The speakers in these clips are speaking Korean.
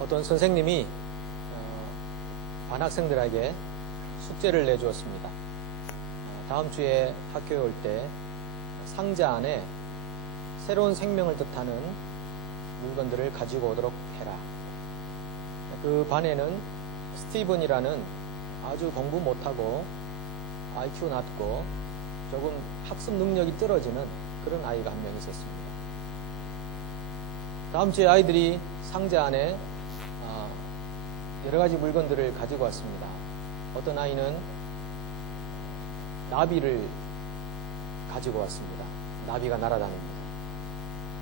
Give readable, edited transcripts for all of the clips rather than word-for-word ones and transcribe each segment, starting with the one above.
어떤 선생님이 반 학생들에게 숙제를 내주었습니다. 다음 주에 학교에 올 때 상자 안에 새로운 생명을 뜻하는 물건들을 가지고 오도록 해라. 그 반에는 스티븐이라는 아주 공부 못하고 IQ 낮고 조금 학습 능력이 떨어지는 그런 아이가 한 명 있었습니다. 다음 주에 아이들이 상자 안에 여러 가지 물건들을 가지고 왔습니다. 어떤 아이는 나비를 가지고 왔습니다. 나비가 날아다닙니다.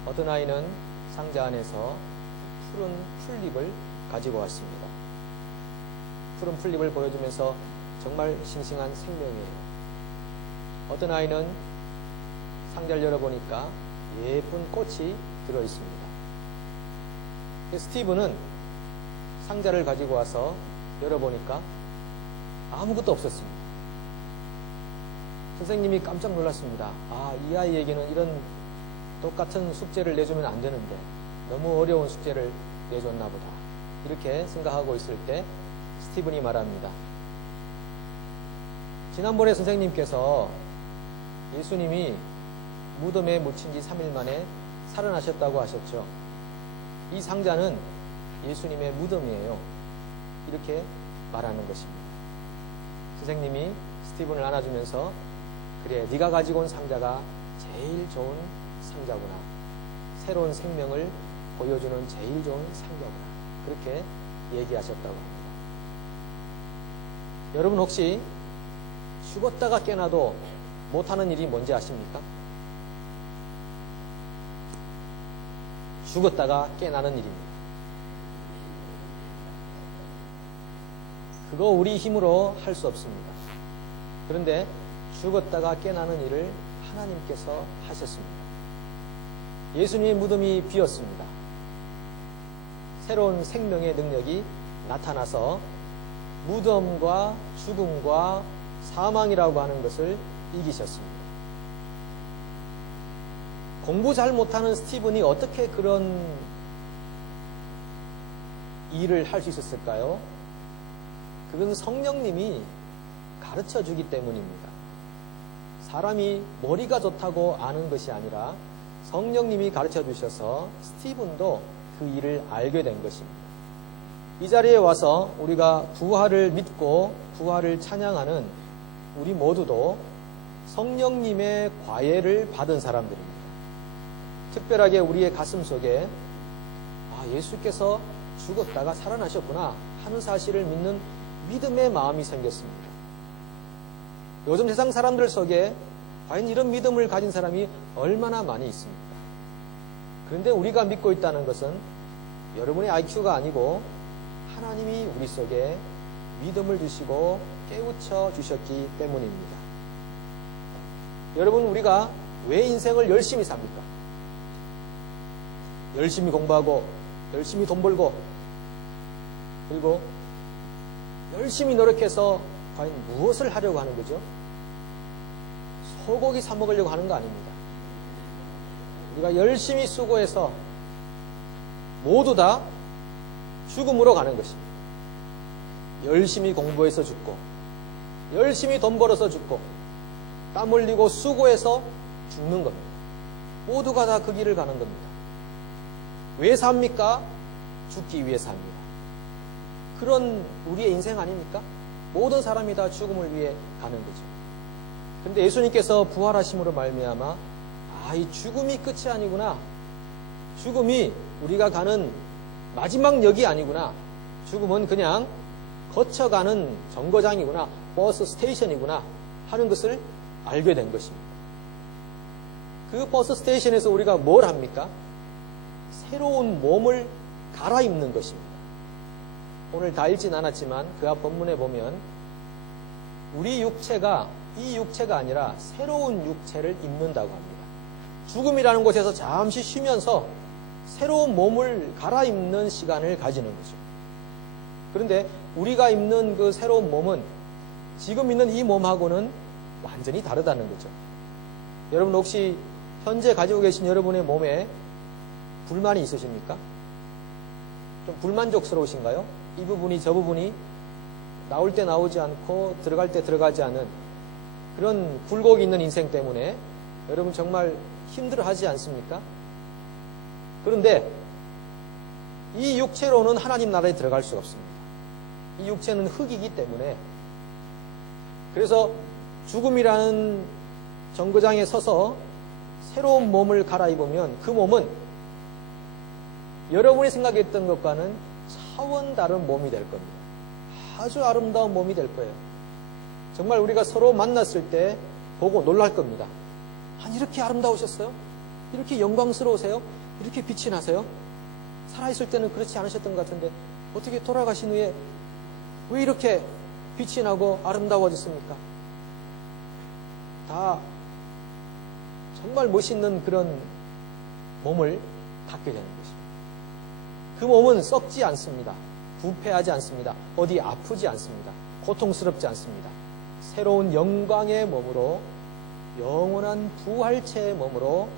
어떤 아이는 상자 안에서 푸른 풀잎을 가지고 왔습니다. 푸른 풀잎을 보여주면서 정말 싱싱한 생명이에요. 어떤 아이는 상자를 열어보니까 예쁜 꽃이 들어있습니다. 스티븐은 상자를 가지고 와서 열어보니까 아무것도 없었습니다. 선생님이 깜짝 놀랐습니다. 이 아이에게는 이런 똑같은 숙제를 내주면 안 되는데 너무 어려운 숙제를 내줬나 보다. 이렇게 생각하고 있을 때 스티븐이 말합니다. 지난번에 선생님께서 예수님이 무덤에 묻힌 지 3일 만에 살아나셨다고 하셨죠. 이 상자는 예수님의 무덤이에요. 이렇게 말하는 것입니다. 선생님이 스티븐을 안아주면서 그래, 네가 가지고 온 상자가 제일 좋은 상자구나. 새로운 생명을 보여주는 제일 좋은 상자구나. 그렇게 얘기하셨다고 합니다. 여러분 혹시 죽었다가 깨나도 못하는 일이 뭔지 아십니까? 죽었다가 깨나는 일입니다. 그거 우리 힘으로 할 수 없습니다. 그런데 죽었다가 깨나는 일을 하나님께서 하셨습니다. 예수님의 무덤이 비었습니다. 새로운 생명의 능력이 나타나서 무덤과 죽음과 사망이라고 하는 것을 이기셨습니다. 공부 잘 못하는 스티븐이 어떻게 그런 일을 할 수 있었을까요? 그건 성령님이 가르쳐 주기 때문입니다. 사람이 머리가 좋다고 아는 것이 아니라 성령님이 가르쳐 주셔서 스티븐도 그 일을 알게 된 것입니다. 이 자리에 와서 우리가 부활을 믿고 부활을 찬양하는 우리 모두도 성령님의 과외를 받은 사람들입니다. 특별하게 우리의 가슴 속에 예수께서 죽었다가 살아나셨구나 하는 사실을 믿는 믿음의 마음이 생겼습니다. 요즘 세상 사람들 속에 과연 이런 믿음을 가진 사람이 얼마나 많이 있습니까? 그런데 우리가 믿고 있다는 것은 여러분의 IQ가 아니고 하나님이 우리 속에 믿음을 주시고 깨우쳐 주셨기 때문입니다. 여러분, 우리가 왜 인생을 열심히 삽니까? 열심히 공부하고 열심히 돈 벌고 그리고 열심히 노력해서 과연 무엇을 하려고 하는 거죠? 소고기 사 먹으려고 하는 거 아닙니다. 우리가 열심히 수고해서 모두 다 죽음으로 가는 것입니다. 열심히 공부해서 죽고 열심히 돈 벌어서 죽고 땀 흘리고 수고해서 죽는 겁니다. 모두가 다 그 길을 가는 겁니다. 왜 삽니까? 죽기 위해 삽니다. 그런 우리의 인생 아닙니까? 모든 사람이 다 죽음을 위해 가는 거죠. 그런데 예수님께서 부활하심으로 말미암아 이 죽음이 끝이 아니구나. 죽음이 우리가 가는 마지막 역이 아니구나. 죽음은 그냥 거쳐가는 정거장이구나. 버스 스테이션이구나 하는 것을 알게 된 것입니다. 그 버스 스테이션에서 우리가 뭘 합니까? 새로운 몸을 갈아입는 것입니다. 오늘 다 읽진 않았지만 그 앞 본문에 보면 우리 육체가 이 육체가 아니라 새로운 육체를 입는다고 합니다. 죽음이라는 곳에서 잠시 쉬면서 새로운 몸을 갈아입는 시간을 가지는 거죠. 그런데 우리가 입는 그 새로운 몸은 지금 있는 이 몸하고는 완전히 다르다는 거죠. 여러분 혹시 현재 가지고 계신 여러분의 몸에 불만이 있으십니까? 좀 불만족스러우신가요? 이 부분이 저 부분이 나올 때 나오지 않고 들어갈 때 들어가지 않은 그런 굴곡이 있는 인생 때문에 여러분 정말 힘들어하지 않습니까? 그런데 이 육체로는 하나님 나라에 들어갈 수가 없습니다. 이 육체는 흙이기 때문에 그래서 죽음이라는 정거장에 서서 새로운 몸을 갈아입으면 그 몸은 여러분이 생각했던 것과는 차원 다른 몸이 될 겁니다. 아주 아름다운 몸이 될 거예요. 정말 우리가 서로 만났을 때 보고 놀랄 겁니다. 아니 이렇게 아름다우셨어요? 이렇게 영광스러우세요? 이렇게 빛이 나세요? 살아있을 때는 그렇지 않으셨던 것 같은데 어떻게 돌아가신 후에 왜 이렇게 빛이 나고 아름다워졌습니까? 다 정말 멋있는 그런 몸을 갖게 되는 것입니다. 그 몸은 썩지 않습니다. 부패하지 않습니다. 어디 아프지 않습니다. 고통스럽지 않습니다. 새로운 영광의 몸으로 영원한 부활체의 몸으로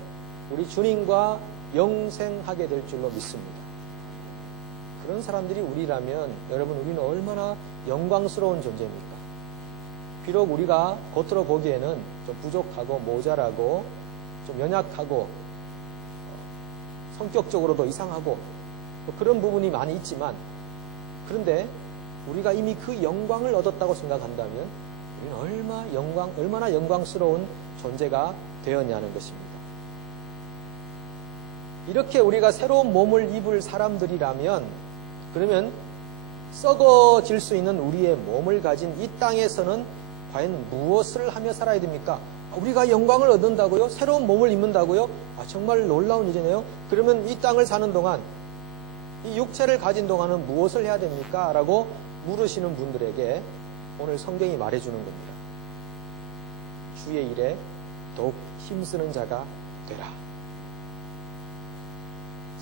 우리 주님과 영생하게 될 줄로 믿습니다. 그런 사람들이 우리라면 여러분 우리는 얼마나 영광스러운 존재입니까? 비록 우리가 겉으로 보기에는 좀 부족하고 모자라고 좀 연약하고 성격적으로도 이상하고 그런 부분이 많이 있지만 그런데 우리가 이미 그 영광을 얻었다고 생각한다면 우리는 얼마나 영광스러운 존재가 되었냐는 것입니다. 이렇게 우리가 새로운 몸을 입을 사람들이라면 그러면 썩어질 수 있는 우리의 몸을 가진 이 땅에서는 과연 무엇을 하며 살아야 됩니까? 우리가 영광을 얻는다고요? 새로운 몸을 입는다고요? 정말 놀라운 일이네요. 그러면 이 땅을 사는 동안 이 육체를 가진 동안은 무엇을 해야 됩니까? 라고 물으시는 분들에게 오늘 성경이 말해주는 겁니다. 주의 일에 더욱 힘쓰는 자가 되라.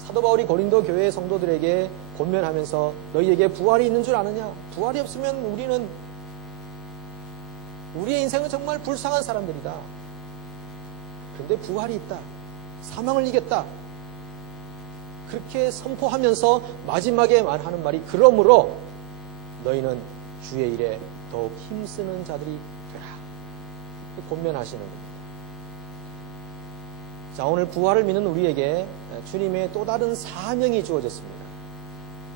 사도 바울이 고린도 교회의 성도들에게 권면하면서 너희에게 부활이 있는 줄 아느냐? 부활이 없으면 우리의 인생은 정말 불쌍한 사람들이다. 그런데 부활이 있다. 사망을 이겼다. 그렇게 선포하면서 마지막에 말하는 말이 그러므로 너희는 주의 일에 더욱 힘쓰는 자들이 되라. 권면하시는 겁니다. 자, 오늘 부활을 믿는 우리에게 주님의 또 다른 사명이 주어졌습니다.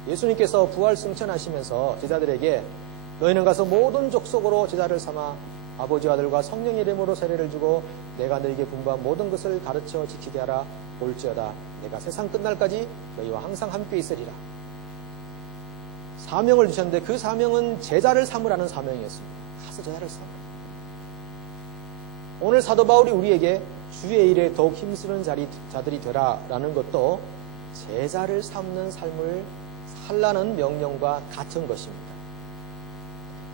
예수님께서 부활 승천하시면서 제자들에게 너희는 가서 모든 족속으로 제자를 삼아 아버지와 아들과 성령의 이름으로 세례를 주고 내가 너희에게 분부한 모든 것을 가르쳐 지키게 하라. 올지어다 내가 세상 끝날까지 너희와 항상 함께 있으리라. 사명을 주셨는데 그 사명은 제자를 삼으라는 사명이었습니다. 가서 제자를 삼으라. 오늘 사도 바울이 우리에게 주의 일에 더욱 힘쓰는 자들이 되라라는 것도 제자를 삼는 삶을 살라는 명령과 같은 것입니다.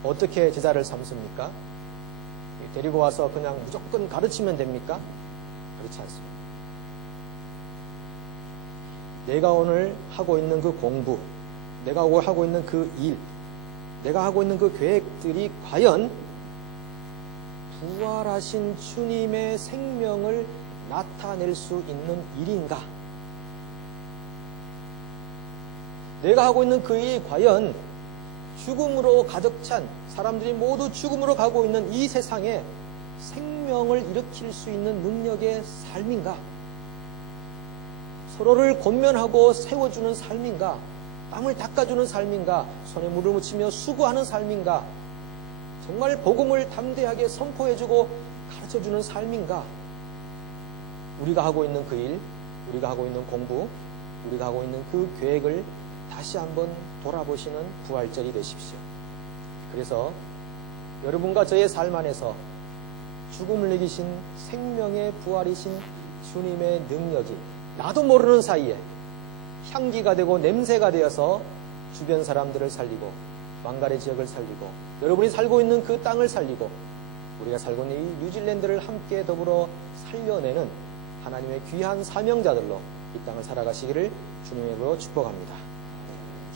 어떻게 제자를 삼습니까? 데리고 와서 그냥 무조건 가르치면 됩니까? 그렇지 않습니다. 내가 오늘 하고 있는 그 공부, 내가 하고 있는 그 일, 내가 하고 있는 그 계획들이 과연 부활하신 주님의 생명을 나타낼 수 있는 일인가? 내가 하고 있는 그 일이 과연 죽음으로 가득 찬 사람들이 모두 죽음으로 가고 있는 이 세상에 생명을 일으킬 수 있는 능력의 삶인가? 서로를 권면하고 세워주는 삶인가? 땀을 닦아주는 삶인가? 손에 물을 묻히며 수고하는 삶인가? 정말 복음을 담대하게 선포해주고 가르쳐주는 삶인가? 우리가 하고 있는 그 일, 우리가 하고 있는 공부, 우리가 하고 있는 그 계획을 다시 한번 돌아보시는 부활절이 되십시오. 그래서 여러분과 저의 삶 안에서 죽음을 이기신 생명의 부활이신 주님의 능력이 나도 모르는 사이에 향기가 되고 냄새가 되어서 주변 사람들을 살리고 왕갈의 지역을 살리고 여러분이 살고 있는 그 땅을 살리고 우리가 살고 있는 이 뉴질랜드를 함께 더불어 살려내는 하나님의 귀한 사명자들로 이 땅을 살아가시기를 주님의 이름으로 축복합니다.